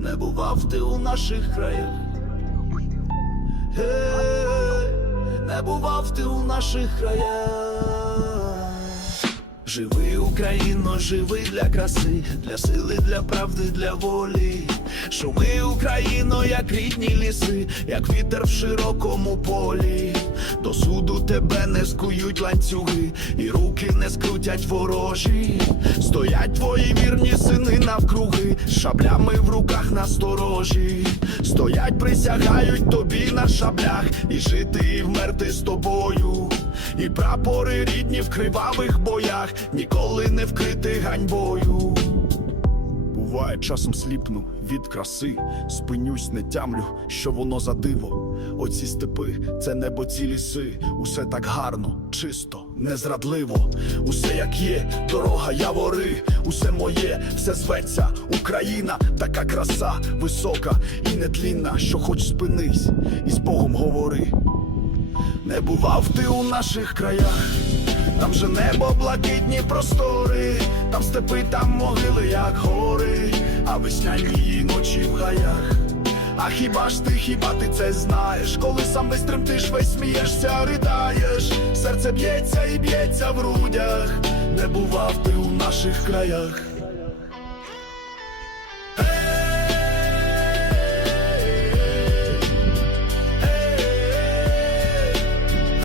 не бував ти у наших краях, е -е, не бував ти у наших краях, живи Україно, живи для краси, для сили, для правди, для волі. Шуми Україно, як рідні ліси, як вітер в широкому полі до суду тебе не скують ланцюги, і руки не скрутять ворожі, стоять твої вірні сини навкруги, шаблями в руках насторожі, стоять, присягають тобі на шаблях, і жити, і вмерти з тобою, і прапори рідні в кривавих боях, ніколи не вкрити ганьбою. Буває, часом сліпну від краси, спинюсь, не тямлю, що воно за диво. Оці степи, це небо ці ліси, усе так гарно, чисто, незрадливо, усе як є, дорога, явори, усе моє, все зветься, Україна, така краса, висока і нетлінна, що хоч спинись, і з Богом говори. Не бував ти у наших краях, там же небо, блакитні простори, там степи, там могили, як гори, а весняні її ночі в гаях. А хіба ж ти, хіба ти це знаєш? Коли сам весь весь смієшся, ридаєш, серце б'ється і б'ється в грудях, не бував ти у наших краях.